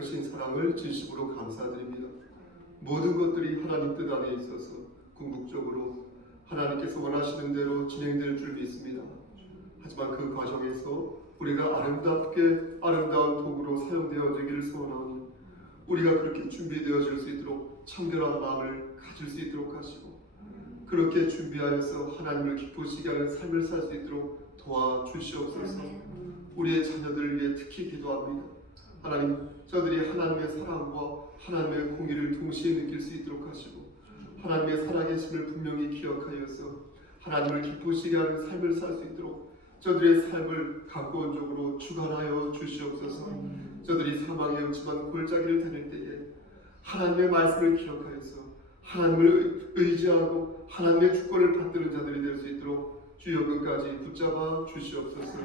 크신 사랑을 진심으로 감사드립니다. 모든 것들이 하나님 뜻 안에 있어서 궁극적으로 하나님께서 원하시는 대로 진행될 줄 믿습니다. 하지만 그 과정에서 우리가 아름다운 도구로 사용되어지기를 소원하오니 우리가 그렇게 준비되어질 수 있도록 청결한 마음을 가질 수 있도록 하시고 그렇게 준비하여서 하나님을 기쁘시게 하는 삶을 살 수 있도록 도와주시옵소서. 우리의 자녀들을 위해 특히 기도합니다. 하나님, 저들이 하나님의 사랑과 하나님의 공의를 동시에 느낄 수 있도록 하시고 하나님의 살아계심을 분명히 기억하여서 하나님을 기쁘시게 하는 삶을 살 수 있도록 저들의 삶을 각본적으로 주관하여 주시옵소서. 저들이 사망의 음침한 골짜기를 다닐 때에 하나님의 말씀을 기억하여서 하나님을 의지하고 하나님의 주권을 받드는 자들이 될 수 있도록 주여 끝까지 붙잡아 주시옵소서.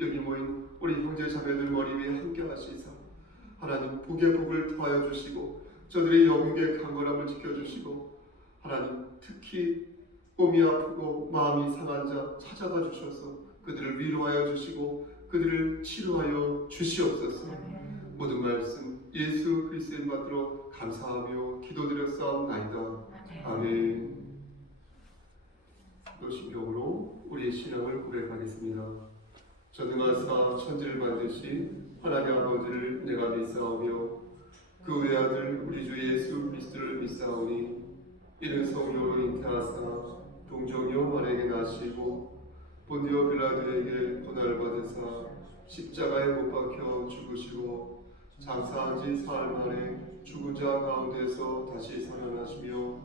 여기 모인 우리 형제 자매들 머리 위에 함께 하시사 하나님 복의 복을 더하여 주시고 저들의 영육의 강건함을 지켜주시고 하나님 특히 몸이 아프고 마음이 상한 자 찾아가 주셔서 그들을 위로하여 주시고 그들을 치료하여 주시옵소서. 모든 말씀 예수 그리스도의 이름 받들어 감사하며 기도드렸사옵나이다. 아멘. 또 신경으로 우리의 신앙을 고백하겠습니다. 전능하사 천지를 만드신 하나님 아버지를 내가 믿사오며 그 외아들 우리 주 예수 그리스도를 믿사오니 이는 성령으로 잉태하사 동정녀 마리아에게 나시고 본디오 빌라도에게 고난을 받으사 십자가에 못 박혀 죽으시고 장사한 지 사흘 만에 죽은 자 가운데서 다시 살아나시며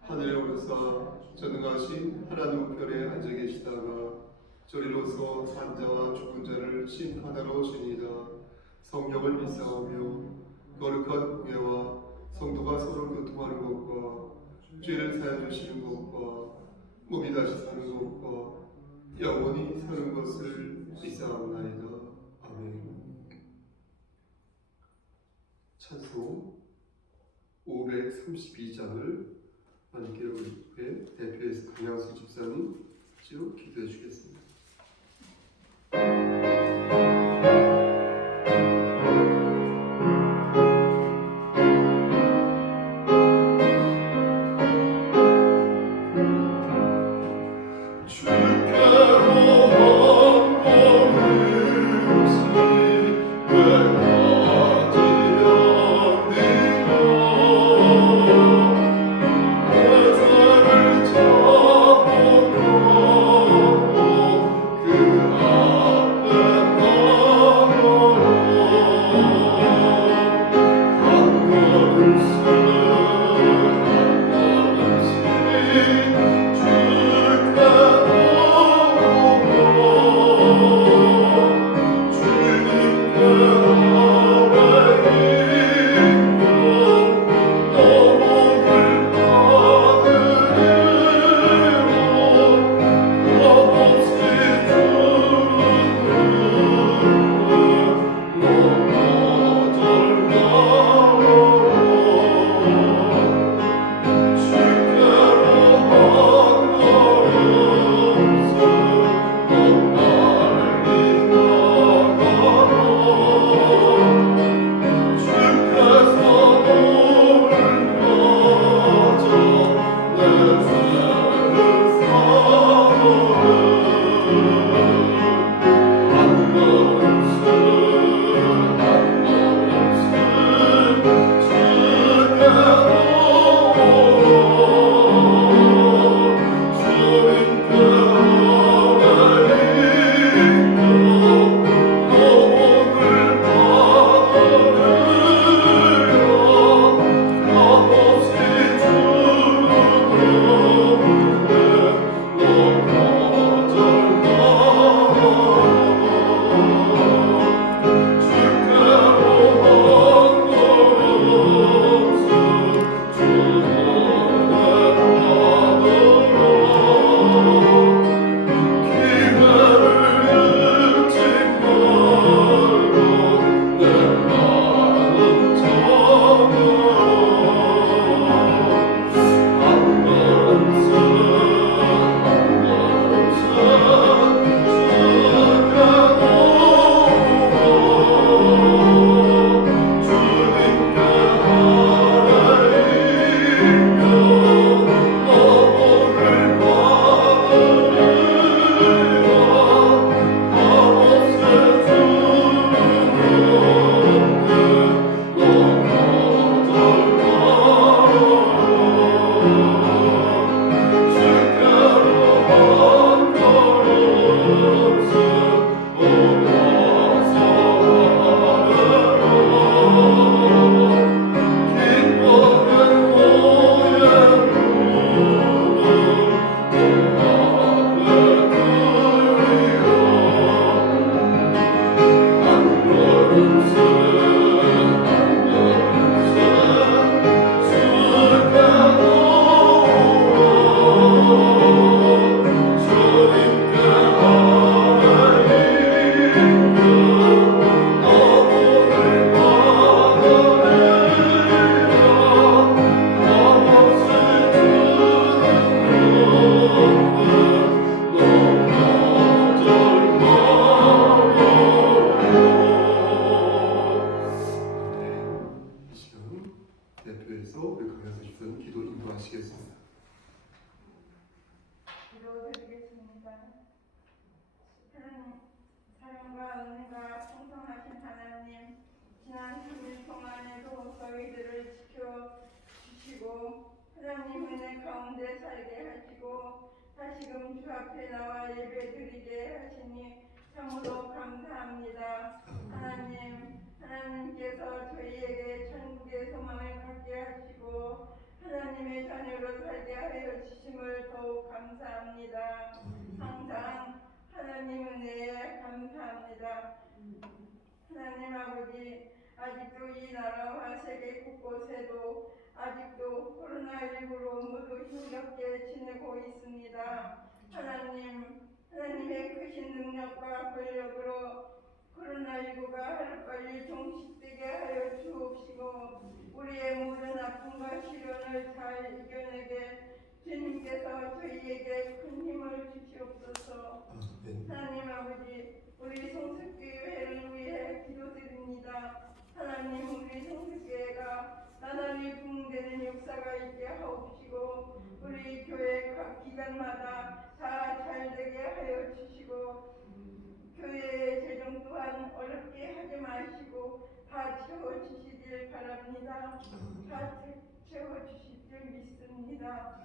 하늘에 오르사 전능하신 하나님 우편에 앉아 계시다가 저리로서 산자와 죽은 자를 심판하러 오시니이다. 성령을 믿사오며 거룩한 공예와 성도가 서로 교통하는 것과 죄를 사해 주시는 것과 몸이 다시 사는 것과 영원히 사는 것을 믿사옵나이다. 아멘. 찬송 532장을 함께 우리 대표해서 강양수 집사님 쭉 기도해 주겠습니다. 그 앞에 묵상하시겠습니다. 기도드리겠습니다. 하나님, 사랑과 은혜가 풍성하신 하나님, 지난 3일 동안에도 저희들을 지켜주시고 하나님 은혜 가운데 살게 하시고 다시금 주 앞에 나와 예배드리게 하시니 참으로 감사합니다. 하나님께서 저희에게 천국의 소망을 갖게 하시고 하나님의 자녀로 살게 하여 주심을 더욱 감사합니다. 항상 하나님 은혜에 감사합니다. 하나님 아버지, 아직도 이 나라와 세계 곳곳에도 아직도 코로나19로 모두 힘겹게 지내고 있습니다. 하나님의 크신 능력과 권력으로 코로나19가 하루빨리 종식되게 하여 주옵시고 우리의 모든 아픔과 시련을 잘 이겨내게 주님께서 저희에게 큰 힘을 주시옵소서. 하나님 아버지, 우리 성숙교회를 위해 기도드립니다. 하나님, 우리 성숙교회가 나날이 부흥되는 역사가 있게 하옵시고 우리 교회 각 기관마다 다 잘되게 하여 주시고 교회의 재정 또한 어렵게 하지 마시고 다 채워주시길 바랍니다. 다 채워주실 줄 믿습니다.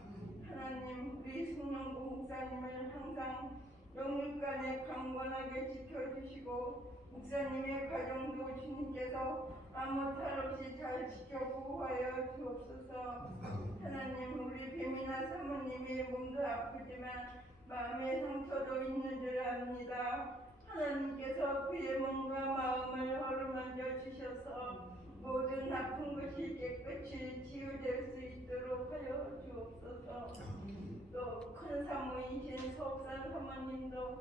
하나님, 우리 성령부 목사님을 항상 영육간에 강건하게 지켜주시고 목사님의 가정도 주님께서 아무 탈 없이 잘 지켜 보호하여 주옵소서. 하나님, 우리 뱀이나 사모님의 몸도 아프지만 마음의 상처도 있는 줄 압니다. 하나님께서 그의 몸과 마음을 어루만져 주셔서 모든 아픈 것이 깨끗이 치유될 수 있도록 하여 주옵소서. 또 큰 사모이신 서옥산 사모님도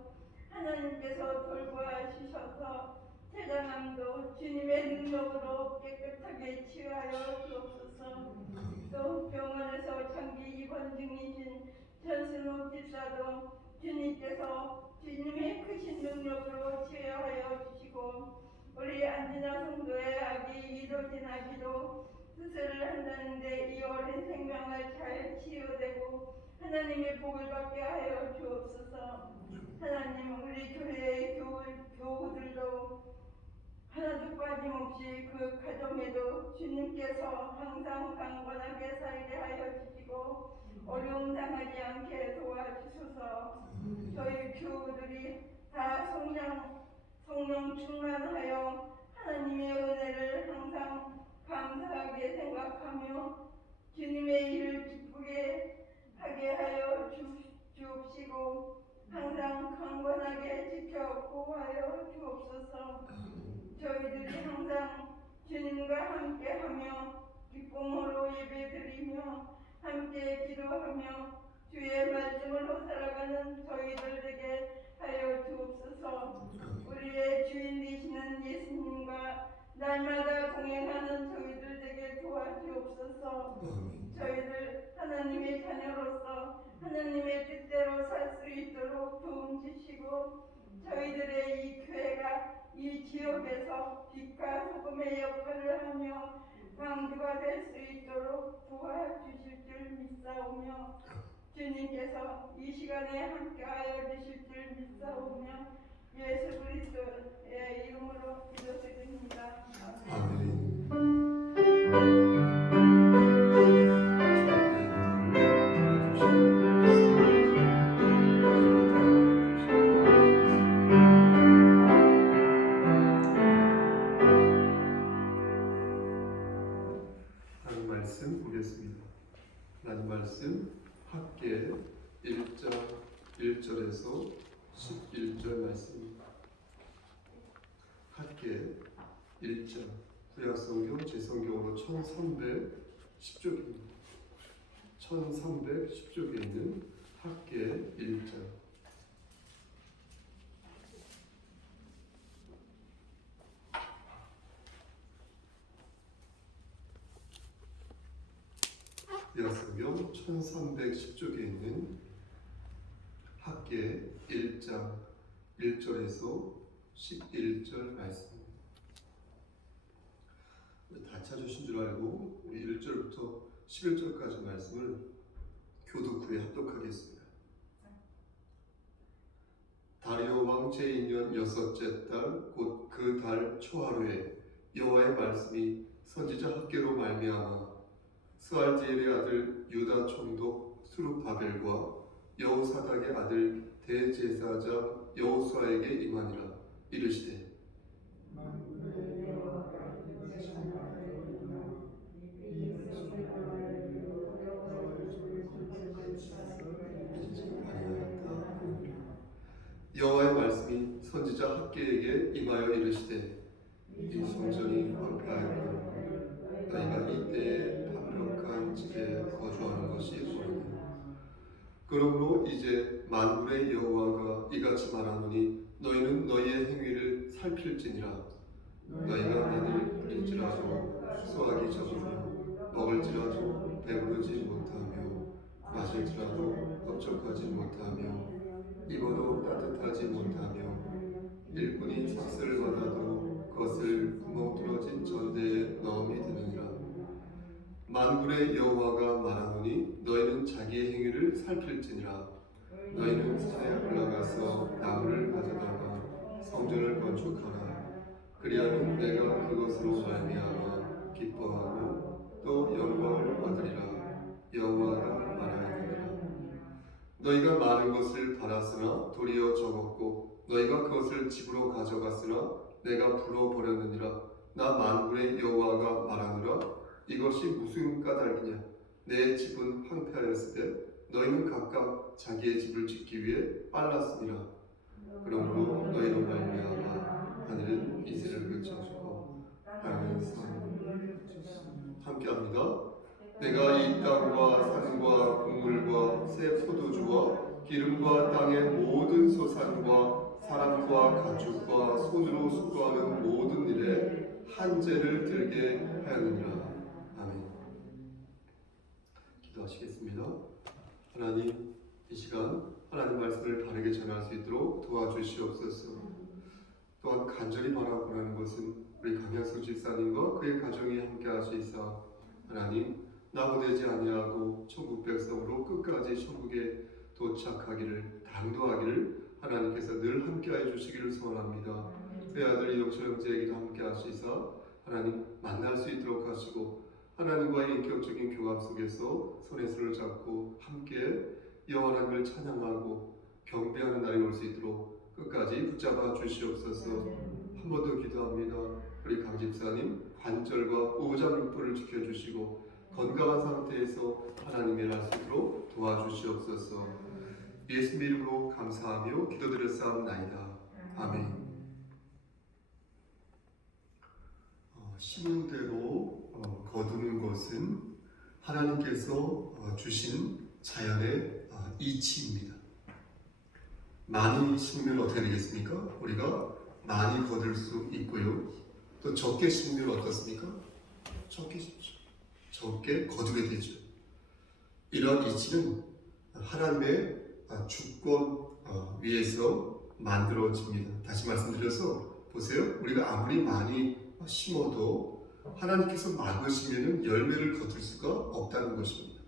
하나님께서 돌보아주셔서 대장암도 주님의 능력으로 깨끗하게 치유하여 주옵소서. 또 병원에서 장기 입원 중이신 전순호 집사도 주님께서 주님의 크신 능력으로 치유하여 주시고 우리 안진아 성도의 아기 이도진 아기도 수술을 한다는데 이 어린 생명을 잘 치유되고 하나님의 복을 받게 하여 주옵소서. 하나님, 우리 교회의 교우들도 하나도 빠짐없이 그 가정에도 주님께서 항상 강건하게 살게 하여 주시고 어려움 당하지 않게 도와주소서. 저희 교우들이 다 성령 충만하여 하나님의 은혜를 항상 감사하게 생각하며 주님의 일을 기쁘게 하게 하여 주옵시고 항상 강건하게 지켜 보호하여 주옵소서. 저희들이 항상 주님과 함께하며 기쁨으로 예배드리며 함께 기도하며 주의 말씀으로 살아가는 저희들 되게 하여 주옵소서. 우리의 주인 되시는 예수님과 날마다 동행하는 저희들 되게 도와주옵소서. 저희들 하나님의 자녀로서 하나님의 뜻대로 살 수 있도록 도움 주시고 저희들의 이 교회가 이 지역에서 빛과 소금의 역할을 하며 강주가 될 수 있도록 도와주실 줄 믿사오며 주님께서 이 시간에 함께하여 주실 줄 믿사오며 예수 그리스도의 이름으로 기도드립니다. 아멘. 하나님 말씀 보겠습니다. 하나님 말씀 학계 1장 1절에서 11절 말씀입니다. 학계 1장 구약성경 제성경으로 1310쪽입니다. 1310쪽에 있는 학계 1장 구약성경 1310쪽에 있는 학계 1장 1절에서 11절 말씀입니다. 다 찾으신 줄 알고 우리 1절부터 11절까지 말씀을 교독 후에 합독하겠습니다. 다리오 왕 제2년 여섯째 달 곧 그 달 초하루에 여호와의 말씀이 선지자 학개로 말미암아 스알디엘의 아들 유다 총독 수룹바벨과 여호사닥의 아들 대제사장 여호수아에게 임하니라. 이르시되 여호와의 말씀이 선지자 학개에게 임하여 이르시되 이 성전이 황폐하였고 너희가 이때에 담력한 집에 거주하는 것이 옳으니 그러므로 이제 만군의 여호와가 이같이 말하노니 너희는 너희의 행위를 살필지니라. 너희가 만일 부릴지라도 수확이 적으며 먹을지라도 배부르지 못하며 마실지라도 흡족하지 못하며 입어도 따뜻하지 못하며 일꾼이 삭슬을 받아도 그것을 구멍 뚫어진 전대에 넣음이 드느니라. 만군의 여호와가 말하노니 너희는 자기의 행위를 살필지니라. 너희는 산에 올라가서 나무를 가져다가 성전을 건축하라. 그리하면 내가 그것으로 말미암아 기뻐하고 또 영광을 얻으리라. 여호와가 말하였느니라. 너희가 많은 것을 받았으나 도리어 적었고 너희가 그것을 집으로 가져갔으나 내가 불어버렸느니라. 나 만군의 여호와가 말하노라. 이것이 무슨 까닭이냐? 내 집은 황폐하였으되 너희는 각각 자기의 집을 짓기 위해 빨랐으니라. 그러므로 너희로 말미암아 하늘은 이슬을 그쳐주고 땅은 산을 함께합니다. 내가 이 땅과 산과 국물과 새 포도주와 기름과 땅의 모든 소산과 사람과 가축과 손으로 수고하는 모든 일에 한죄를 들게 하였느니라. 아멘. 기도하시겠습니다. 하나님, 이 시간 하나님 말씀을 바르게 전할 수 있도록 도와주시옵소서. 또한 간절히 바라고는 것은 우리 강양수 집사님과 그의 가정이 함께 하시사 하나님 낙오되지 아니하고 천국 백성으로 끝까지 천국에 도착하기를 당도하기를 하나님께서 늘 함께하여 주시기를 소원합니다. 그 아들 이용철 형제에게도 함께 하시사 하나님 만날 수 있도록 하시고 하나님과의 인격적인 교감 속에서 손에 손을 잡고 함께 영원함을 찬양하고 경배하는 날이 올 수 있도록 끝까지 붙잡아 주시옵소서. 한 번 더 기도합니다. 우리 강 집사님 관절과 오장육부를 지켜주시고 건강한 상태에서 하나님의 날 수 있도록 도와주시옵소서. 예수님 이름으로 감사하며 기도드렸사옵나이다. 아멘. 심은 대로 거두는 것은 하나님께서 주신 자연의 이치입니다. 많이 심으면 어떻게 되겠습니까? 우리가 많이 거둘 수 있고요. 또 적게 심으면 어떻습니까? 적게 심죠. 적게 거두게 되죠. 이런 이치는 하나님의 주권 위에서 만들어집니다. 다시 말씀드려서 보세요. 우리가 아무리 많이 심어도 하나님께서 막으시면 열매를 거둘 수가 없다는 것입니다.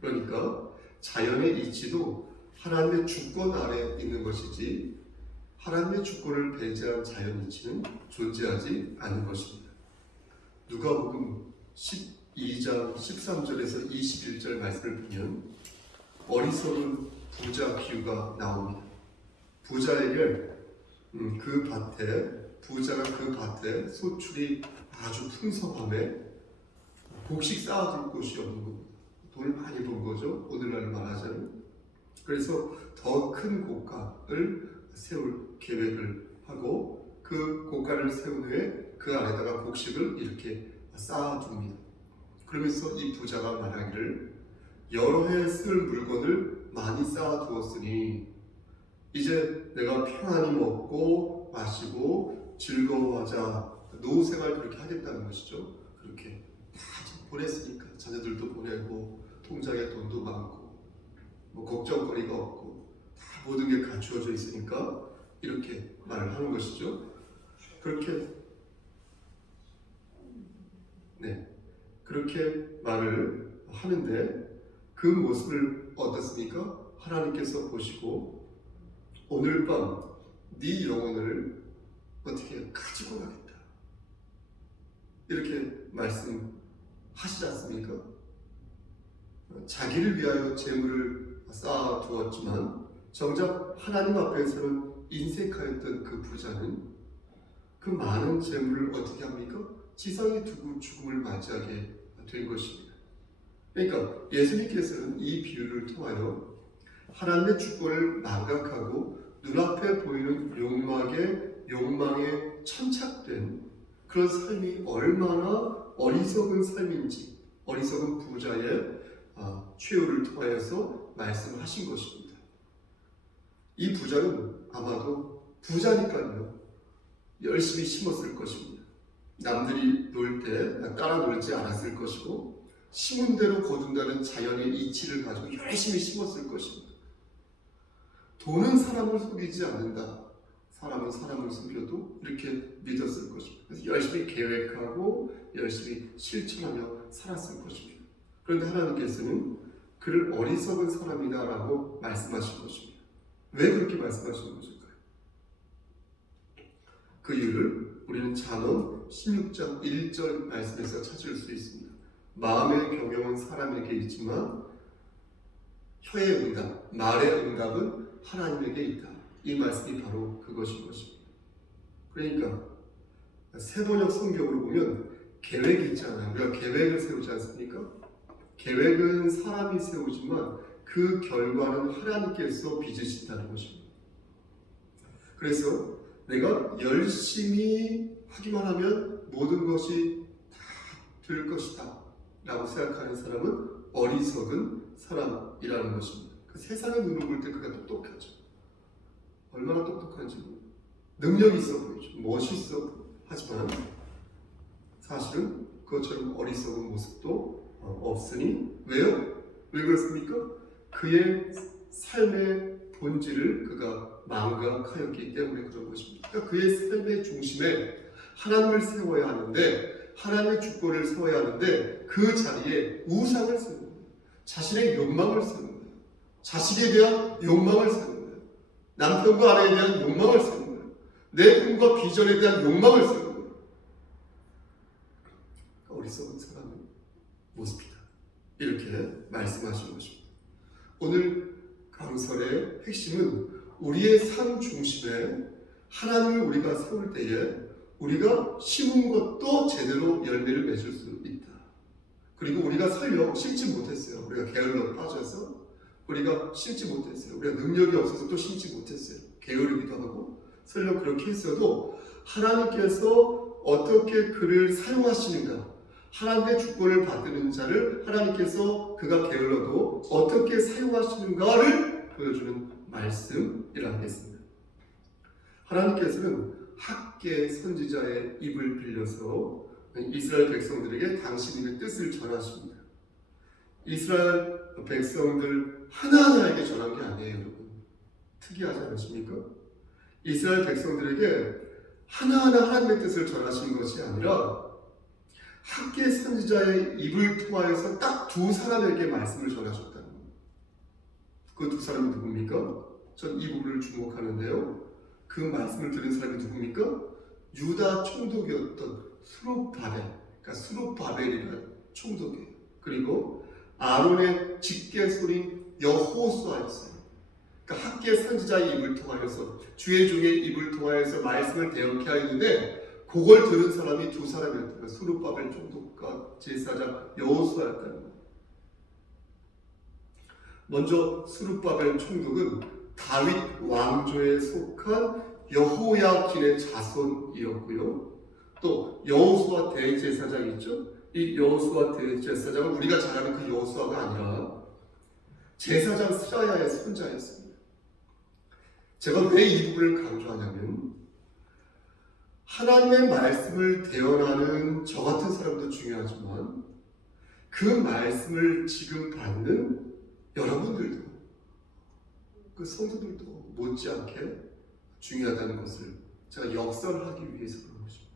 그러니까 자연의 이치도 하나님의 주권 아래 있는 것이지 하나님의 주권을 배제한 자연 이치는 존재하지 않는 것입니다. 누가복음 12장 13절에서 21절 말씀을 보면 어리석은 부자 비유가 나옵니다. 부자에게 부자가 그 밭에 소출이 아주 풍성함에 곡식 쌓아둘 곳이 없는 겁니다. 돈을 많이 번 거죠. 오늘날 말하자면. 그래서 더 큰 곡간을 세울 계획을 하고 그 곡간을 세운 후에 그 안에다가 곡식을 이렇게 쌓아둡니다. 그러면서 이 부자가 말하기를 여러 해 쓸 물건을 많이 쌓아두었으니 이제 내가 편안히 먹고 마시고 즐거워하자 노후 생활 그렇게 하겠다는 것이죠. 그렇게 다 보냈으니까 자녀들도 보내고 통장에 돈도 많고 뭐 걱정거리가 없고 다 모든 게 갖추어져 있으니까 이렇게 말을 하는 것이죠. 그렇게 말을 하는데 그 모습을 어떻습니까? 하나님께서 보시고 오늘 밤 네 영혼을 어떻게 가지고 가겠다 이렇게 말씀하시지 않습니까? 자기를 위하여 재물을 쌓아두었지만 정작 하나님 앞에서는 인색하였던 그 부자는 그 많은 재물을 어떻게 합니까? 지상에 두고 죽음을 맞이하게 된 것입니다. 그러니까 예수님께서는 이 비유를 통하여 하나님의 주권을 망각하고 눈앞에 보이는 욕망에 천착된 그런 삶이 얼마나 어리석은 삶인지 어리석은 부자의 최후를 통하여서 말씀하신 것입니다. 이 부자는 아마도 부자니까요 열심히 심었을 것입니다. 남들이 놀 때 따라 놀지 않았을 것이고 심은 대로 거둔다는 자연의 이치를 가지고 열심히 심었을 것입니다. 돈은 사람을 속이지 않는다. 사람은 사람을 속여도 이렇게 믿었을 것입니다. 그래서 열심히 계획하고 열심히 실천하며 살았을 것입니다. 그런데 하나님께서는 그를 어리석은 사람이다라고 말씀하신 것입니다. 왜 그렇게 말씀하시는 것일까요? 그 이유를 우리는 잠언 16장 1절 말씀에서 찾을 수 있습니다. 마음의 경영은 사람에게 있지만 혀의 응답, 말의 응답은 하나님에게 있다. 이 말씀이 바로 그것인 것입니다. 그러니까 세번역 성경으로 보면 계획이 있잖아요. 우리가 계획을 세우지 않습니까? 계획은 사람이 세우지만 그 결과는 하나님께서 빚으신다는 것입니다. 그래서 내가 열심히 하기만 하면 모든 것이 다 될 것이다 라고 생각하는 사람은 어리석은 사람이라는 것입니다. 그 세상의 눈을 볼 때 그가 똑똑하죠. 얼마나 똑똑한지 능력이 있어 보이죠. 멋있어 보이죠. 하지만 사실은 그것처럼 어리석은 모습도 없으니 왜요? 왜 그렇습니까? 그의 삶의 본질을 그가 망각하였기 때문에 그런 것입니다. 그러니까 그의 삶의 중심에 하나님을 세워야 하는데 하나님의 주권을 세워야 하는데 그 자리에 우상을 세우는 거예요. 자신의 욕망을 세우는 거예요. 자식에 대한 욕망을 세우는 거예요. 남편과 아내에 대한 욕망을 세우는 거예요. 내 꿈과 비전에 대한 욕망을 세우는 거예요. 어리석은 사람의 모습이다. 이렇게 말씀하신 것입니다. 오늘 강설의 핵심은 우리의 삶 중심에 하나님을 우리가 세울 때에 우리가 심은 것도 제대로 열매를 맺을 수 있다. 그리고 우리가 설령 심지 못했어요. 우리가 게을러 빠져서 우리가 심지 못했어요. 우리가 능력이 없어서 또 심지 못했어요. 게으르기도 하고 설령 그렇게 했어도 하나님께서 어떻게 그를 사용하시는가, 하나님의 주권을 받는 자를 하나님께서 그가 게을러도 어떻게 사용하시는가를 보여주는 말씀이라 하겠습니다. 하나님께서는 학계 선지자의 입을 빌려서 이스라엘 백성들에게 당신의 뜻을 전하십니다. 이스라엘 백성들 하나하나에게 전한 게 아니에요, 여러분. 특이하지 않으십니까? 이스라엘 백성들에게 하나하나 하나님의 뜻을 전하신 것이 아니라 학계 선지자의 입을 통하여서 딱 두 사람에게 말씀을 전하셨다는 겁니다. 그 두 사람이 누굽니까? 전 이 부분을 주목하는데요. 그 말씀을 들은 사람이 누굽니까? 유다 총독이었던 스룹바벨, 그러니까 스룹바벨이라는 총독이에요. 그리고 아론의 직계손인 여호수아였어요. 그러니까 학계 선지자의 입을 통하여서 주의 종의 입을 통하여서 말씀을 대언케 하였는데 그걸 들은 사람이 두 사람이었다. 스룹바벨 총독과 제사장 여호수아였다는 거예요. 먼저 스룹바벨 총독은 다윗 왕조에 속한 여호야긴의 자손이었고요. 또 여호수아 대제사장 있죠? 이 여호수아 대제사장은 우리가 잘 아는 그 여호수아가 아니라 제사장 스라야의 손자였습니다. 제가 왜 이 부분을 강조하냐면 하나님의 말씀을 대언하는 저 같은 사람도 중요하지만 그 말씀을 지금 받는 여러분들도 그 성도들도 못지않게 중요하다는 것을 제가 역설하기 위해서 그런 것입니다.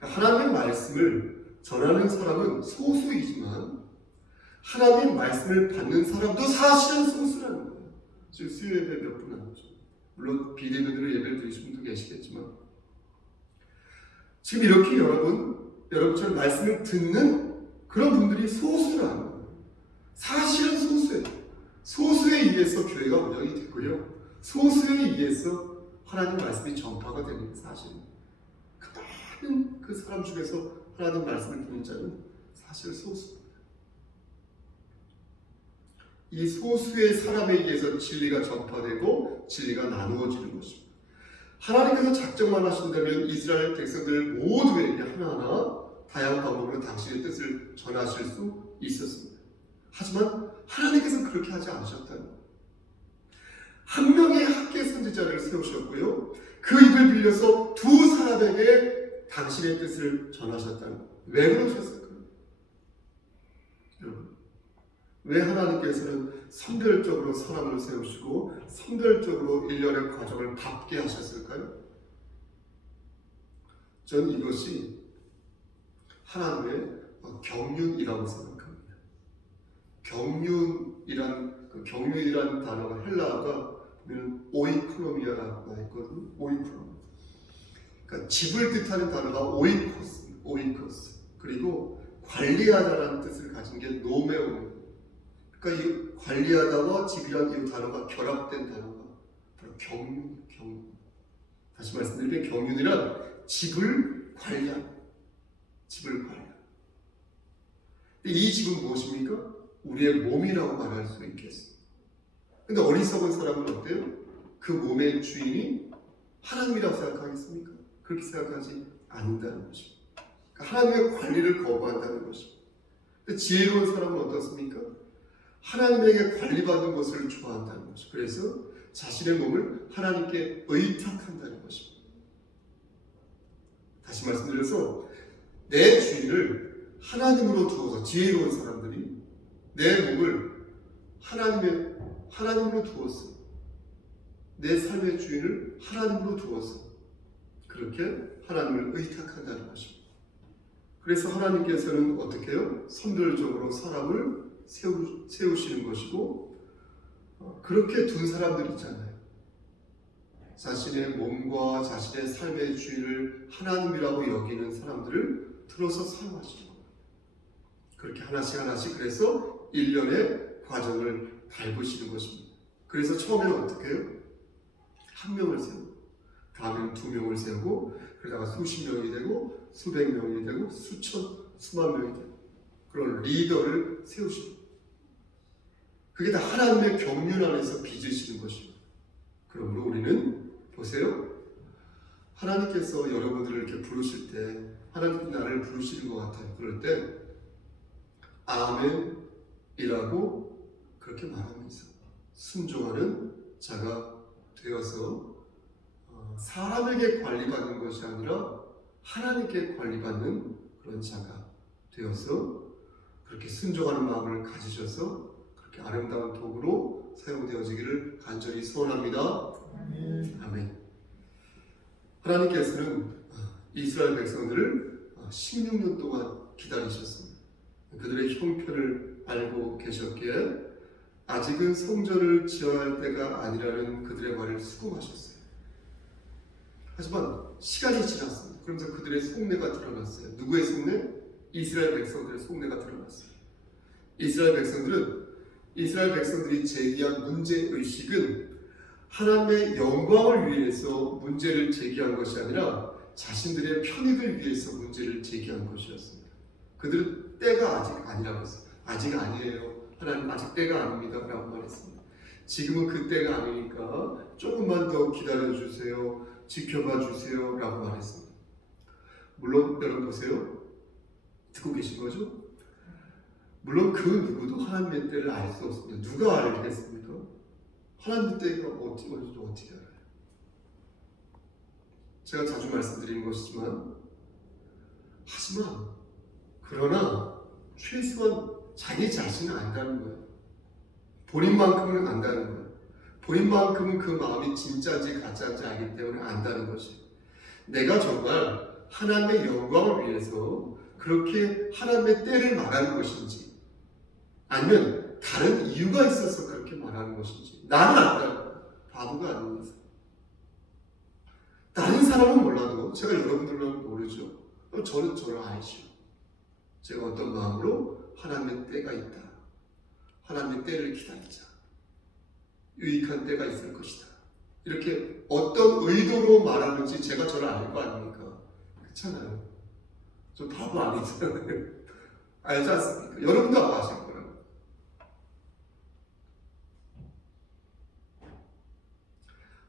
하나님의 말씀을 전하는 사람은 소수이지만 하나님의 말씀을 받는 사람도 사실은 소수라는 거예요. 지금 수요예배 몇 분 안 하죠. 물론 비대면으로 예배를 드리신 분도 계시겠지만 지금 이렇게 여러분처럼 말씀을 듣는 그런 분들이 소수라는 거예요. 사실은 소수예요. 소수에 의해서 교회가 운영이 되고요. 소수에 의해서 하나님 말씀이 전파가 되는 사실입니다. 그 많은 그 사람 중에서 하나님 말씀을 듣는 자는 사실 소수입니다. 이 소수의 사람에 의해서 진리가 전파되고 진리가 나누어지는 것입니다. 하나님께서 작정만 하신다면 이스라엘 백성들 모두에게 하나하나 다양한 방법으로 당신의 뜻을 전하실 수 있었습니다. 하지만 하나님께서는 그렇게 하지 않으셨다는 거예요. 한 명의 학계 선지자를 세우셨고요. 그 입을 빌려서 두 사람에게 당신의 뜻을 전하셨다는 거예요. 왜 그러셨을까요? 여러분, 왜 하나님께서는 선별적으로 사람을 세우시고 선별적으로 일련의 과정을 밟게 하셨을까요? 저는 이것이 하나님의 경륜이라고 생각합니다. 경륜이란 단어가 헬라어가 보면 오이코노미아라고 했거든요. 오이코노미. 그러니까 집을 뜻하는 단어가 오이코스. 그리고 관리하다라는 뜻을 가진 게 노메오입니다. 그러니까 이 관리하다와 집이라는 이 단어가 결합된 단어가 바로 경륜. 다시 말씀드리면 경륜이란 집을 관리하다. 이 집은 무엇입니까? 우리의 몸이라고 말할 수 있겠습니다. 근데 어리석은 사람은 어때요? 그 몸의 주인이 하나님이라고 생각하겠습니까? 그렇게 생각하지 않는다는 것입니다. 그러니까 하나님의 관리를 거부한다는 것입니다. 근데 지혜로운 사람은 어떻습니까? 하나님에게 관리받는 것을 좋아한다는 것입니다. 그래서 자신의 몸을 하나님께 의탁한다는 것입니다. 다시 말씀드려서 내 주인을 하나님으로 두어서 지혜로운 사람들이 내 몸을 하나님으로 두었어. 내 삶의 주인을 하나님으로 두어서 그렇게 하나님을 의탁한다는 것입니다. 그래서 하나님께서는 어떻게 해요? 선별적으로 사람을 세우시는 것이고 그렇게 둔 사람들 있잖아요. 자신의 몸과 자신의 삶의 주인을 하나님이라고 여기는 사람들을 들어서 사용하시는 거예요. 그렇게 하나씩 그래서 일련의 과정을 밟으시는 것입니다. 그래서 처음에는 어떻게 해요? 한 명을 세우고 다음에는 두 명을 세우고 그러다가 수십 명이 되고 수백 명이 되고 수만 명이 되고 그런 리더를 세우십니다. 그게 다 하나님의 경륜 안에서 빚으시는 것입니다. 그러므로 우리는 보세요. 하나님께서 여러분들을 이렇게 부르실 때 하나님이 나를 부르시는 것 같아요. 그럴 때 아멘이라고 그렇게 말하면서 순종하는 자가 되어서 사람에게 관리받는 것이 아니라 하나님께 관리받는 그런 자가 되어서 그렇게 순종하는 마음을 가지셔서 그렇게 아름다운 도구로 사용되어지기를 간절히 소원합니다. 아멘. 하나님께서는 이스라엘 백성들을 16년 동안 기다리셨습니다. 그들의 형편을 알고 계셨기에 아직은 성전을 지어야 할 때가 아니라는 그들의 말을 수긍하셨어요. 하지만 시간이 지났습니다. 그러면서 그들의 속내가 드러났어요. 누구의 속내? 이스라엘 백성들의 속내가 드러났어요. 이스라엘 백성들이 제기한 문제의식은 하나님의 영광을 위해서 문제를 제기한 것이 아니라 자신들의 편익을 위해서 문제를 제기한 것이었습니다. 그들은 때가 아직 아니라고 했어요. 아직 아니에요. 하나님 아직 때가 아닙니다. 라고 말했습니다. 지금은 그 때가 아니니까 조금만 더 기다려주세요. 지켜봐 주세요. 라고 말했습니다. 물론 여러분 보세요. 듣고 계신 거죠? 물론 그 누구도 하나님의 때를 알 수 없습니다. 누가 알겠습니까? 하나님의 때가 어떻게 알아요? 제가 자주 말씀드린 것이지만 하지만 그러나 최소한 자기 자신은 안다는 거예요. 본인만큼은 안다는 거예요. 본인만큼은 그 마음이 진짜인지 가짜인지 알기 때문에 안다는 것이에요. 내가 정말 하나님의 영광을 위해서 그렇게 하나님의 때를 말하는 것인지 아니면 다른 이유가 있어서 그렇게 말하는 것인지 나는 안다. 바보가 아닙니다. 다른 사람은 몰라도 제가 여러분들은 모르죠. 저는 알죠. 제가 어떤 마음으로 하나님의 때가 있다. 하나님의 때를 기다리자. 유익한 때가 있을 것이다. 이렇게 어떤 의도로 말하는지 제가 저를 알 거 아닙니까? 그렇잖아요. 저 바보 아니잖아요. 알지 않습니까? 여러분도 아실 거예요.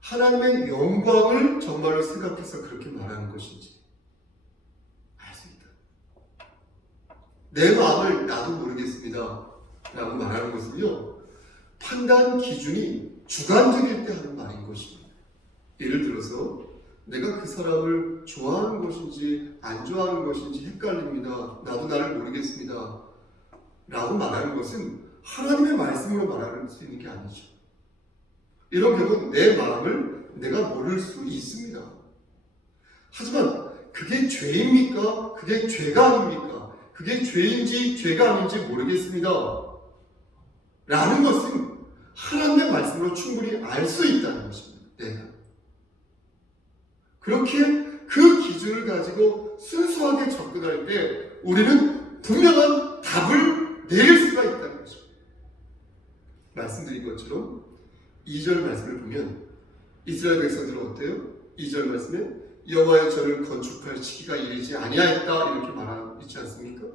하나님의 영광을 정말로 생각해서 그렇게 말하는 것인지 알 수 있다. 내 마음을 나도 모르겠습니다 라고 말하는 것은요, 판단 기준이 주관적일 때 하는 말인 것입니다. 예를 들어서 내가 그 사람을 좋아하는 것인지 안 좋아하는 것인지 헷갈립니다. 나도 나를 모르겠습니다 라고 말하는 것은 하나님의 말씀으로 말할 수 있는 게 아니죠. 이런 경우는 내 마음을 내가 모를 수 있습니다. 하지만 그게 죄입니까? 그게 죄가 아닙니까? 그게 죄인지 죄가 아닌지 모르겠습니다 라는 것은 하나님의 말씀으로 충분히 알 수 있다는 것입니다. 내가 그렇게 그 기준을 가지고 순수하게 접근할 때 우리는 분명한 답을 내릴 수가 있다는 것입니다. 말씀드린 것처럼 2절 말씀을 보면 이스라엘 백성들은 어때요? 2절 말씀에 여호와의 전을 건축할 시기가 이르지 아니하였다 이렇게 말하고 있지 않습니까?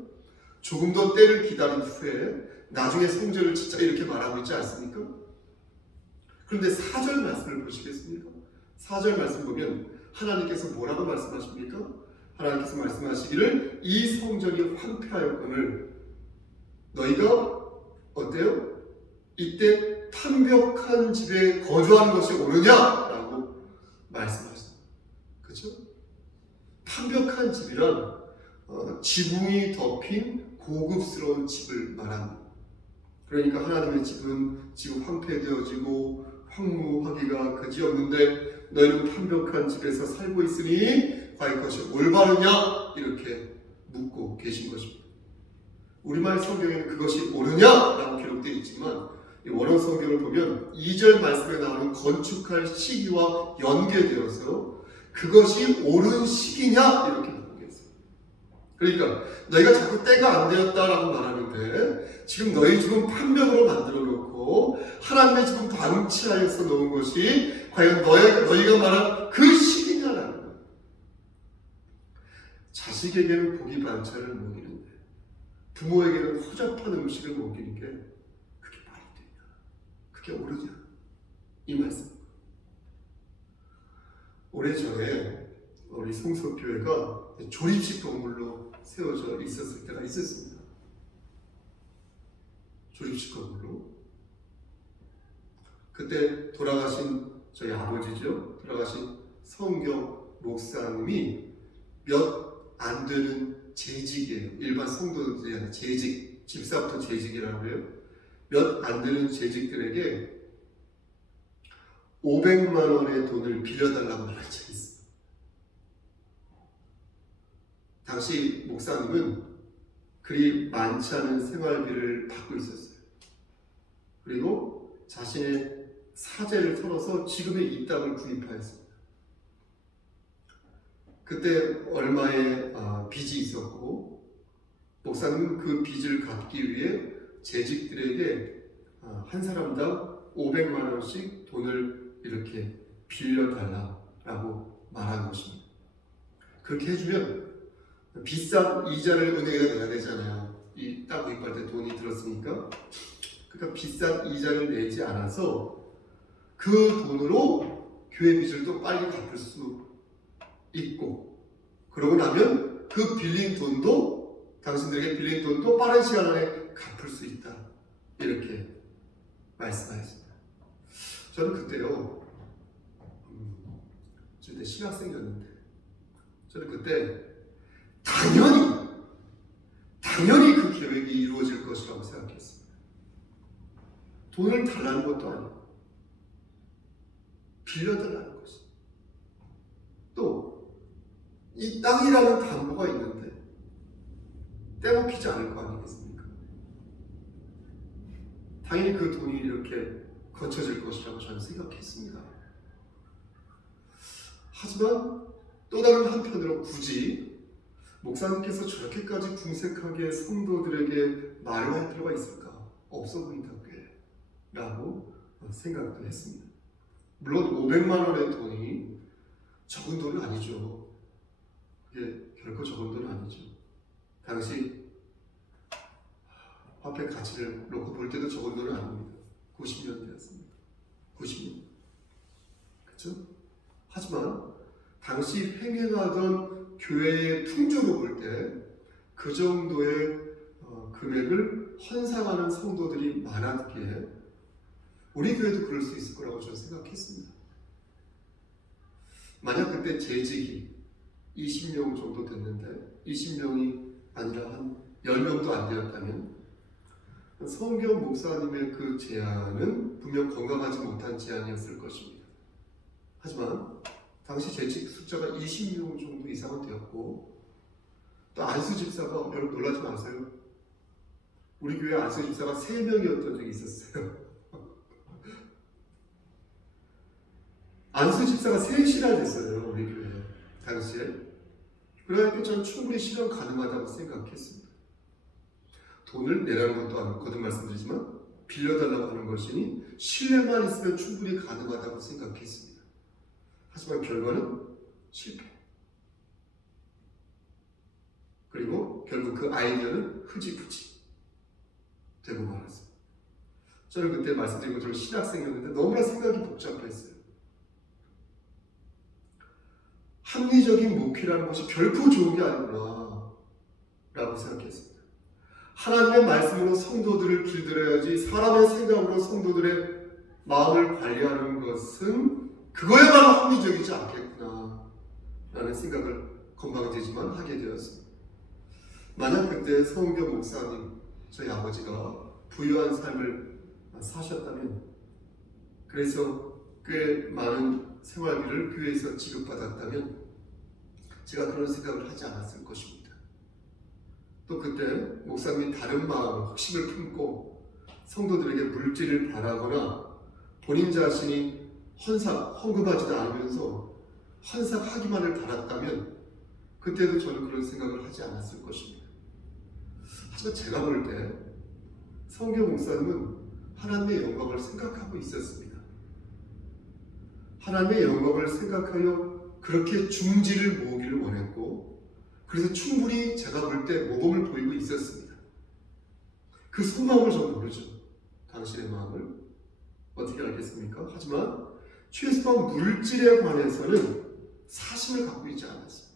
조금 더 때를 기다린 후에 나중에 성전을 짓자 이렇게 말하고 있지 않습니까? 그런데 4절 말씀을 보시겠습니까? 4절 말씀 보면 하나님께서 뭐라고 말씀하십니까? 하나님께서 말씀하시기를 이 성전이 황폐하였거늘 너희가 어때요? 이때 판벽한 집에 거주하는 것이 옳으냐라고 말씀하셨어요. 그렇죠? 판벽한 집이란 지붕이 덮인 고급스러운 집을 말합니다. 그러니까 하나님의 집은 지금 황폐되어지고 황무하기가 그지없는데 너희는 판벽한 집에서 살고 있으니 과연 그것이 올바르냐? 이렇게 묻고 계신 것입니다. 우리말 성경에는 그것이 옳으냐라고 기록되어 있지만 이 원어 성경을 보면 2절 말씀에 나오는 건축할 시기와 연계되어서 그것이 옳은 시기냐 이렇게 보게 했어요. 그러니까 너희가 자꾸 때가 안 되었다라고 말하는데 지금 너희 집은 판벽으로 만들어 놓고 하나님의 집은 방치하여서 놓은 것이 과연 너희가 말한 그 시기냐라는 거예요. 자식에게는 고기 반찬을 먹이는데 부모에게는 허접한 음식을 먹이는 게 그게 말이 되냐? 그게 옳으냐? 이 말씀. 오래전에 우리 성서교회가 조립식 건물로 세워져 있었을 때가 있었습니다. 조립식 건물로. 그때 돌아가신 저희 아버지죠. 돌아가신 성경 목사님이 몇 안 되는 재직이에요. 일반 성도들이 아니라 재직, 집사부터 재직이라고 해요. 몇 안 되는 재직들에게 500만 원의 돈을 빌려달라고 말한 적이 있어요. 당시 목사님은 그리 많지 않은 생활비를 받고 있었어요. 그리고 자신의 사재를 털어서 지금의 이 땅을 구입하였습니다. 그때 얼마의 빚이 있었고 목사님은 그 빚을 갚기 위해 재직들에게 한 사람당 500만 원씩 돈을 이렇게 빌려달라고 말한 것입니다. 그렇게 해주면 비싼 이자를 은행에다 내야 되잖아요. 이 땅 구입할 때 돈이 들었으니까. 그러니까 비싼 이자를 내지 않아서 그 돈으로 교회 빚을 또 빨리 갚을 수 있고, 그러고 나면 그 빌린 돈도, 당신들에게 빌린 돈도 빠른 시간 안에 갚을 수 있다. 이렇게 말씀하셨습니다. 저는 그때요, 그때 신학생이었는데, 저는 그때 당연히 그 계획이 이루어질 것이라고 생각했습니다. 돈을 달라는 것도 아니고 빌려달라는 것이. 또 이 땅이라는 담보가 있는데 떼먹히지 않을 거 아니겠습니까? 당연히 그 돈이 이렇게 거쳐질 것이라고 저는 생각했습니다. 하지만 또 다른 한편으로 굳이 목사님께서 저렇게까지 궁색하게 성도들에게 말을 할 필요가 있을까? 없어 보인다 꽤 라고 생각도 했습니다. 물론 500만 원의 돈이 적은 돈은 아니죠. 그게 결코 적은 돈은 아니죠. 당시 화폐 가치를 놓고 볼 때도 적은 돈은 아닙니다. 90년대였습니다. 90년. 그렇죠? 하지만 당시 횡행하던 교회의 풍조로 볼 때 그 정도의 금액을 헌상하는 성도들이 많았기에 우리 교회도 그럴 수 있을 거라고 저는 생각했습니다. 만약 그때 재직이 20명 정도 됐는데 20명이 아니라 한 10명도 안 되었다면 성경 목사님의 그 제안은 분명 건강하지 못한 제안이었을 것입니다. 하지만 당시 재직 숫자가 20명 정도 이상은 되었고 또 안수 집사가 여러분 놀라지 마세요. 우리 교회 안수 집사가 3명이었던 적이 있었어요. 안수 집사가 3이나 됐어요. 우리 교회 당시에. 그러니까 저는 충분히 실현 가능하다고 생각했습니다. 돈을 내라는 것도 아니고 거듭 말씀드리지만 빌려달라고 하는 것이니 신뢰만 있으면 충분히 가능하다고 생각했습니다. 하지만 결과는 실패. 그리고 결국 그 아이디어는 흐지부지 되고 말았습니다. 저는 그때 말씀드린 것처럼 신학생이었는데 너무나 생각이 복잡했어요. 합리적인 목회라는 것이 결코 좋은 게 아니구나 라고 생각했습니다. 하나님의 말씀으로 성도들을 길들여야지 사람의 생각으로 성도들의 마음을 관리하는 것은 그거야말로 합리적이지 않겠구나 라는 생각을 건방지지만 하게 되었습니다. 만약 그때 성경 목사님, 저희 아버지가 부유한 삶을 사셨다면, 그래서 꽤 많은 생활비를 교회에서 지급받았다면 제가 그런 생각을 하지 않았을 것입니다. 또 그때 목사님이 다른 마음, 혹심을 품고 성도들에게 물질을 바라거나 본인 자신이 헌금하지도 않으면서 헌상하기만을 바랐다면 그때도 저는 그런 생각을 하지 않았을 것입니다. 하지만 제가 볼 때 성경 목사님은 하나님의 영광을 생각하고 있었습니다. 하나님의 영광을 생각하여 그렇게 중지를 모으기를 원했고, 그래서 충분히 제가 볼 때 모범을 보이고 있었습니다. 그 속마음을 저는 모르죠. 당신의 마음을 어떻게 알겠습니까? 하지만 최소한 물질에 관해서는 사심을 갖고 있지 않았습니다.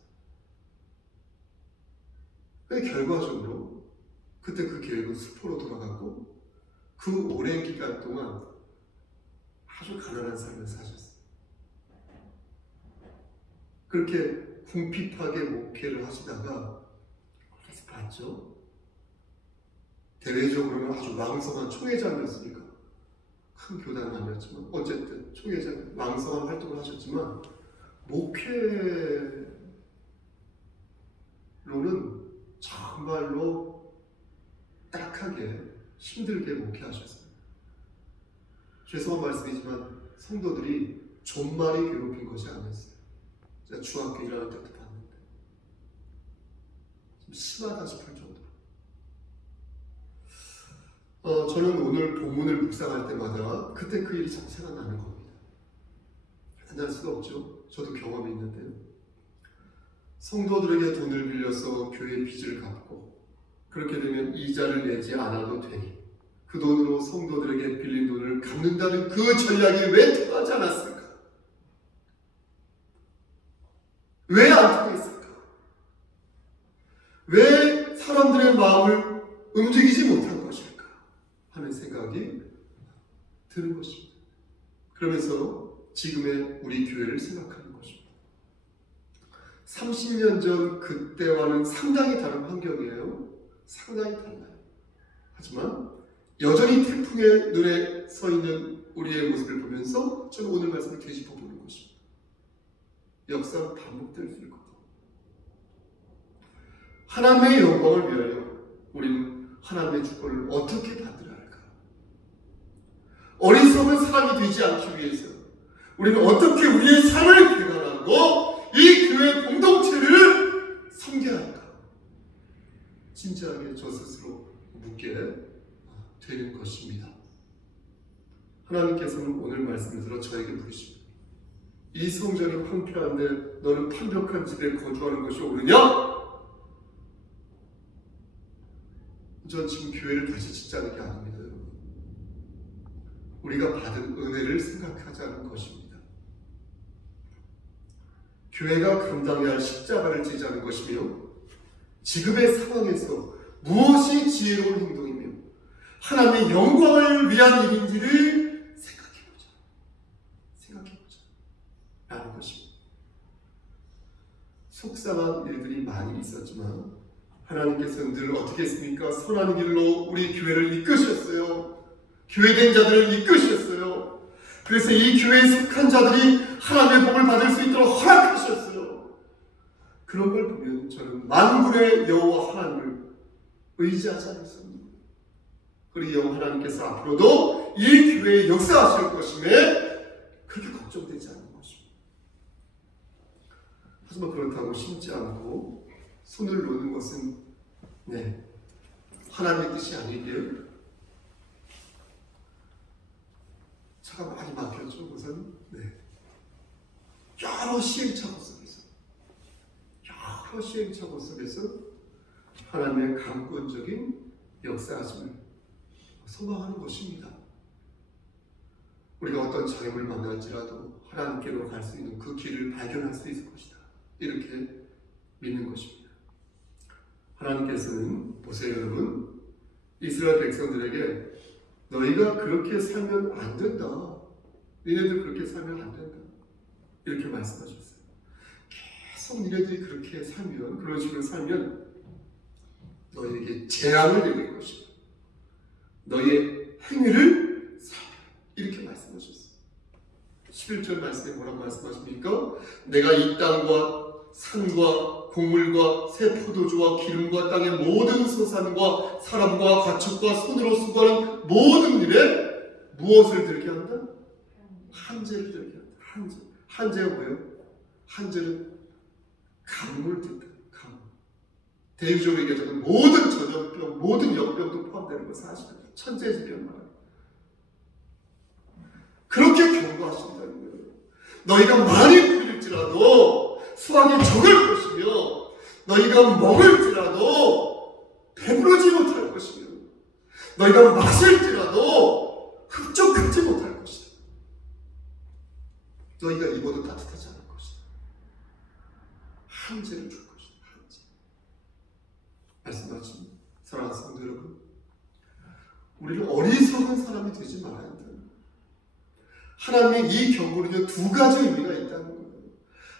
결과적으로 그때 그 계획은 수포로 돌아갔고 그 오랜 기간 동안 아주 가난한 삶을 사셨어요. 그렇게 궁핍하게 목회를 하시다가 그래서 봤죠. 대외적으로는 아주 왕성한 총회장이었으니까 큰 교단은 아니었지만 어쨌든 총회장 왕성한 활동을 하셨지만 목회로는 정말로 딱하게 힘들게 목회하셨어요. 죄송한 말씀이지만 성도들이 존말이 괴롭힌 것이 아니었어요. 제가 중학교 1학년 때부터 봤는데 좀 심하다 싶을 정도로 저는 오늘 본문을 묵상할 때마다 그때 그 일이 참 생각나는 겁니다. 안 할 수가 없죠. 저도 경험이 있는데요. 성도들에게 돈을 빌려서 교회 빚을 갚고 그렇게 되면 이자를 내지 않아도 되니 그 돈으로 성도들에게 빌린 돈을 갚는다는 그 전략이 왜 통하지 않았을까? 왜 안 통했을까? 왜 사람들의 마음을 움직이지 못한 것일까? 하는 생각이 드는 것입니다. 그러면서 지금의 우리 교회를 생각하는 것입니다. 30년 전 그때와는 상당히 다른 환경이에요. 상당히 달라요. 하지만 여전히 태풍의 눈에 서 있는 우리의 모습을 보면서 저는 오늘 말씀을 되짚어 보는 것입니다. 역사는 반복될 수 있고 하나님의 영광을 위하여 우리는 하나님의 축복을 어떻게 받으라 할까? 어리석은 사람이 되지 않기 위해서 우리는 어떻게 우리의 삶을 개발하고 이 교회 공동체를 섬겨야 할까? 진지하게 저 스스로 묻게 되는 것입니다. 하나님께서는 오늘 말씀을 들어 저에게 부르십니다. 이 성전이 황폐한데 너는 판벽한 집에 거주하는 것이 옳으냐? 전 지금 교회를 다시 짓자는 게 아닙니다. 여러분. 우리가 받은 은혜를 생각하자는 것입니다. 교회가 감당해야 할 십자가를 지자는 것이며 지금의 상황에서 무엇이 지혜로운 행동이며 하나님의 영광을 위한 일인지를 생각해보자 라는 것입니다. 속상한 일들이 많이 있었지만 하나님께서는 늘 어떻게 했습니까? 선한 길로 우리 교회를 이끄셨어요. 교회된 자들을 이끄셨어요. 그래서 이 교회에 속한 자들이 하나님의 복을 받을 수 있도록 허락하셨어요. 그런 걸 보면 저는 만군의 여호와 하나님을 의지하지 않습니다. 그리고 여호와 하나님께서 앞으로도 이 교회에 역사하실 것임에 그렇게 걱정되지 않는 것입니다. 하지만 그렇다고 심지 않고 손을 놓는 것은 하나님의 뜻이 아니기에 차가 많이 막혔죠. 우선 여러 시행착오 속에서 하나님의 강권적인 역사하심을 소망하는 것입니다. 우리가 어떤 장애물을 만날지라도 하나님께로 갈 수 있는 그 길을 발견할 수 있을 것이다. 이렇게 믿는 것입니다. 하나님께서는 보세요 여러분, 이스라엘 백성들에게 너희가 그렇게 살면 안 된다. 니네들 그렇게 살면 안 된다. 이렇게 말씀하셨어요. 계속 니네들이 그렇게 살면, 그런 식으로 살면 너희에게 재앙을 내릴 것이다. 너희의 행위를 살펴라. 이렇게 말씀하셨어요. 11절 말씀에 뭐라고 말씀하십니까? 내가 이 땅과 산과 곡물과 새 포도주와 기름과 땅의 모든 소산과 사람과 가축과 손으로 수고하는 모든 일에 무엇을 들게 한다? 한재를 들게 한다. 한재가 뭐예요? 한재는 감을 든다. 감. 대유적으로 얘기하자면 모든 전염병, 모든 역병도 포함되는 거 사실은 천재지변 말이에요. 그렇게 경고하신다는 거예요. 너희가 많이 뿌릴지라도 수확이 적을 것이며 너희가 먹을지라도 배부르지 못할 것이며 너희가 마실지라도 흡족하지 못할 것이다. 너희가 입어도 따뜻하지 않을 것이다. 한재를 줄 것이다. 한재. 말씀하신 사랑하는 성도 여러분, 우리는 어리석은 사람이 되지 말아야 한다. 하나님의 이 경고는요, 두 가지 의미가 있다는 거예요.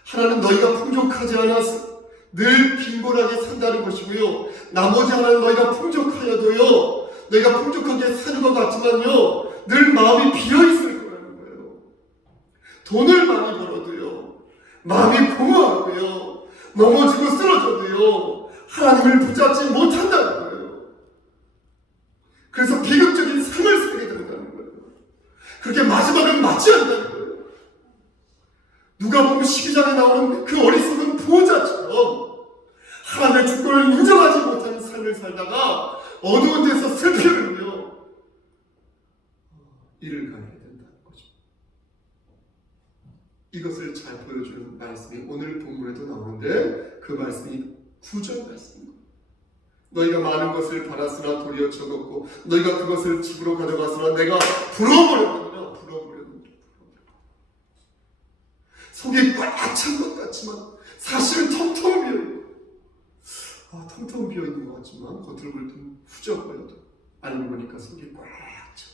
하나는 너희가 풍족하지 않아서 늘 빈곤하게 산다는 것이고요, 나머지 하나는 너희가 풍족하여도요, 너희가 풍족하게 사는 것 같지만요, 늘 마음이 비어있을 거라는 거예요. 돈을 많이 벌어도요, 마음이 공허하고요, 넘어지고 쓰러져도요, 하나님을 붙잡지 못한다는 거예요. 그래서 비극적인 삶을 살게 된다는 거예요. 그렇게 마지막은 맞지 않는다는 거예요. 누가 보면 12장에 나오는 그 어리석은 부호자처럼 하나님의 주권을 인정하지 못하는 삶을 살다가 어두운 데서 슬피 흘리며 이를 가야 된다는 거죠. 이것을 잘 보여주는 말씀이 오늘 본문에도 나오는데 그 말씀이 9절 말씀입니다. 너희가 많은 것을 받았으나 도리어 적었고 너희가 그것을 집으로 가져갔으나 내가 불어버렸느냐. 속이 꽉 찬 것 같지만 사실은 텅텅 비어있고 텅텅 비어있는 것 같지만 겉으로 볼 때는 후져 보여도 알고 보니까 속이 꽉 찬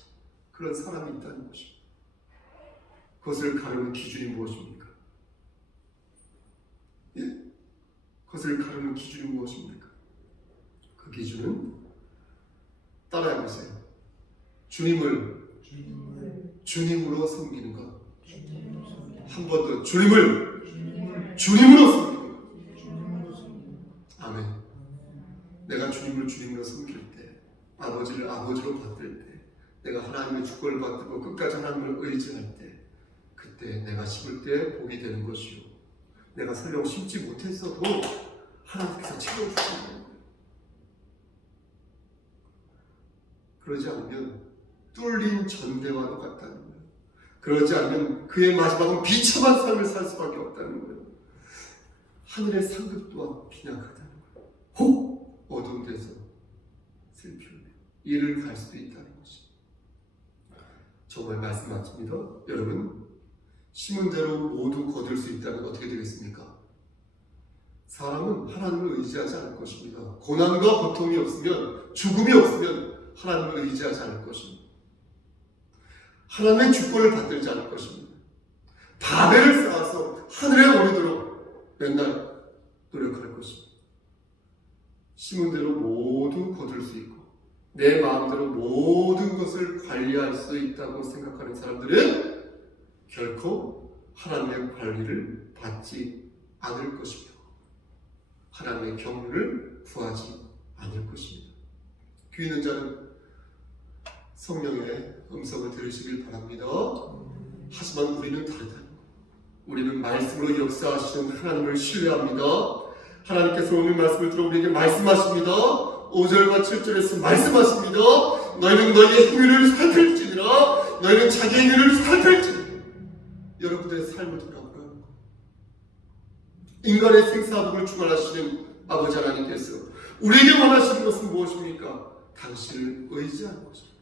그런 사람이 있다는 것입니다. 그것을 가르는 기준이 무엇입니까? 그것을 가르는 기준이 무엇입니까? 그 기준은 따라해보세요. 주님으로 섬기는 것. 한 번 더 주님을 주님으로 섬기는 것. 아멘. 내가 주님을 주님으로 섬길 때, 아버지를 아버지로 받들 때, 내가 하나님의 주권을 받들고 끝까지 하나님을 의지할 때, 그때 내가 심을 때 복이 되는 것이요, 내가 설령 심지 못했어도 하나님께서 채워주시는 거예요. 그러지 않으면 뚫린 전대와도 같다는 거예요. 그러지 않으면 그의 마지막은 비참한 삶을 살 수밖에 없다는 거예요. 하늘의 상급 또한 빈약하다는 거예요. 혹 어두운 데서 슬피우며 이를 갈 수도 있다는 것이. 정말 말씀 맞습니다. 여러분, 심은 대로 모두 거둘 수 있다면 어떻게 되겠습니까? 사람은 하나님을 의지하지 않을 것입니다. 고난과 고통이 없으면, 죽음이 없으면 하나님을 의지하지 않을 것입니다. 하나님의 주권을 받들지 않을 것입니다. 바벨을 쌓아서 하늘에 오르도록 맨날 노력할 것입니다. 심은 대로 모두 거둘 수 있고 내 마음대로 모든 것을 관리할 수 있다고 생각하는 사람들은 결코 하나님의 관리를 받지 않을 것이며 하나님의 경륜을 구하지 않을 것입니다. 귀 있는 자는 성령의 음성을 들으시길 바랍니다. 하지만 우리는 다르다. 우리는 말씀으로 역사하시는 하나님을 신뢰합니다. 하나님께서 오늘 말씀을 들어 우리에게 말씀하십니다. 5절과 7절에서 말씀하십니다. 너희는 너희의 행위를 살필지니라. 너희는 자기 행위를 살필지니라. 여러분들의 삶을 돌아보라는 것. 인간의 생사복을 주관하시는 아버지 하나님께서 우리에게 원하시는 것은 무엇입니까? 당신을 의지하는 것입니다.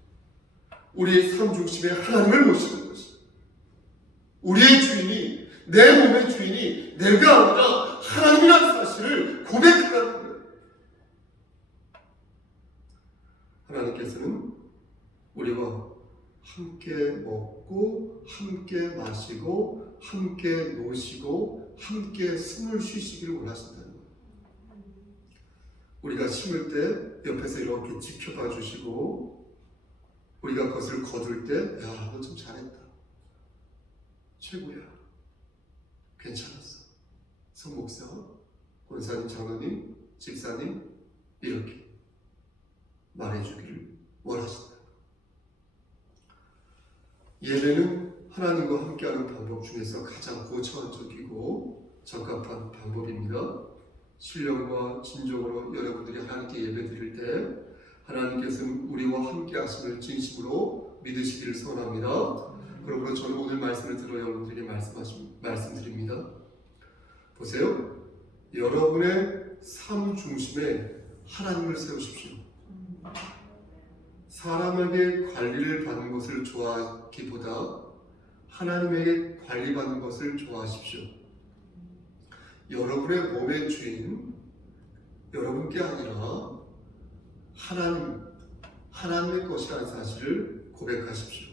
우리의 삶 중심에 하나님을 모시는 것입니다. 우리의 주인이, 내 몸의 주인이 내가 아니라 하나님이라는 사실을 고백하라는 거예요. 하나님께서는 우리와 함께 먹고 함께 마시고 함께 노시고 함께 숨을 쉬시기를 원하신다는 거예요. 우리가 심을 때 옆에서 이렇게 지켜봐 주시고 우리가 그것을 거둘 때, 야, 너 좀 잘했다. 최고야. 괜찮았어. 성목사, 권사님, 장로님, 집사님, 이렇게 말해주기를 원하신다. 예배는 하나님과 함께하는 방법 중에서 가장 고차원적이고 적합한 방법입니다. 신령과 진정으로 여러분들이 하나님께 예배드릴 때 하나님께서는 우리와 함께 하심을 진심으로 믿으시기를 소원합니다. 그러므로 저는 오늘 말씀을 들어 여러분들에게 말씀드립니다. 보세요. 여러분의 삶 중심에 하나님을 세우십시오. 사람에게 관리를 받는 것을 좋아하기보다 하나님에게 관리받는 것을 좋아하십시오. 여러분의 몸의 주인, 여러분께 아니라 하나님의 것이라는 사실을 고백하십시오.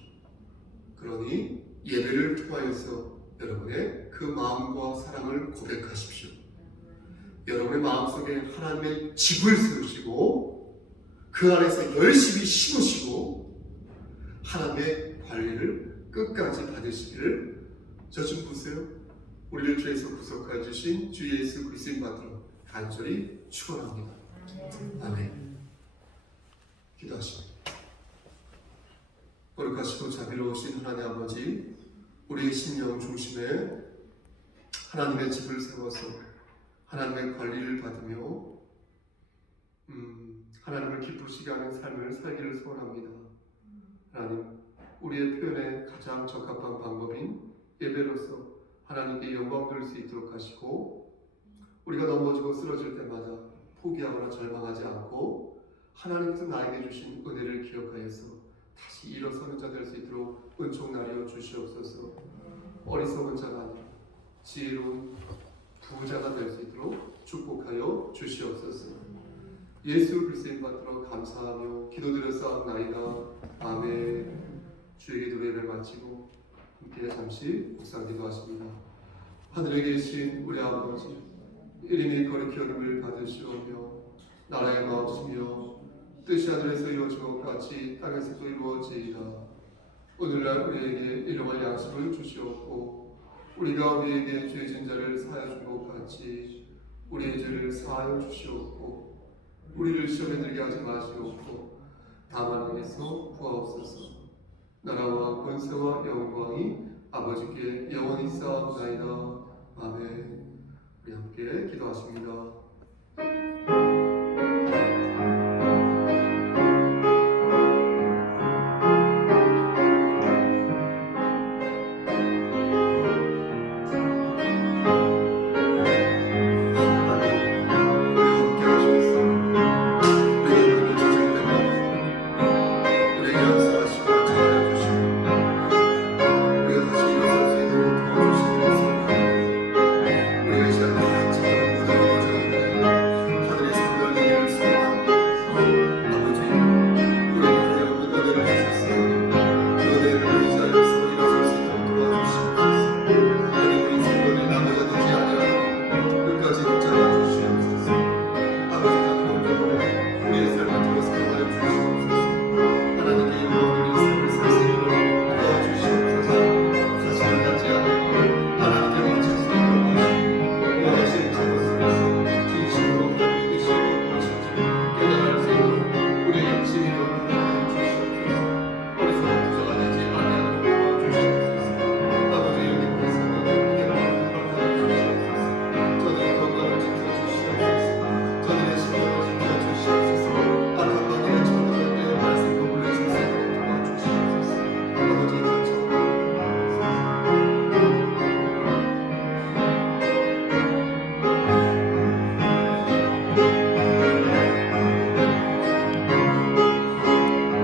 그러니 예배를 통하여서 여러분의 그 마음과 사랑을 고백하십시오. 여러분의 마음속에 하나님의 집을 세우시고 그 안에서 열심히 심으시고 하나님의 관리를 끝까지 받으시기를 저 좀 보세요. 우리를 죄에서 구속하여 주신 주 예수 그리스도인 받들어 간절히 축원합니다. 아멘. 기도하십니다. 거룩하시고 자비로우신 하나님 아버지, 우리의 심령 중심에 하나님의 집을 세워서 하나님의 관리를 받으며 하나님을 기쁘시게 하는 삶을 살기를 소원합니다. 하나님, 우리의 표현에 가장 적합한 방법인 예배로서 하나님께 영광 돌릴 수 있도록 하시고 우리가 넘어지고 쓰러질 때마다 포기하거나 절망하지 않고 하나님께서 나에게 주신 은혜를 기억하여서 다시 일어서는 자 될 수 있도록 은총 나려 주시옵소서. 어리석은 자가 아니라 지혜로운 부자가 될 수 있도록 축복하여 주시옵소서. 예수 그리스도인 받들어 감사하며 기도드렸사옵나이다. 아멘. 주에게 노래를 마치고 함께 잠시 묵상 기도하십니다. 하늘에 계신 우리 아버지, 이름이 거룩히 여김을 받으시오며 나라의 마음이며 뜻이 하늘에서 이루어진 것 같이 땅에서도 이루어지이다. 오늘날 우리에게 일용할 양식을 주시옵고 우리가 우리에게 죄 진 자를 사하여 준 것 같이 우리의 죄를 사하여 주시옵고 우리를 시험에 들게 하지 마시옵고 다만 악에서 구하옵소서. 나라와 권세와 영광이 아버지께 영원히 쌓아옵나이다. 아멘. 우리 함께 기도하십니다.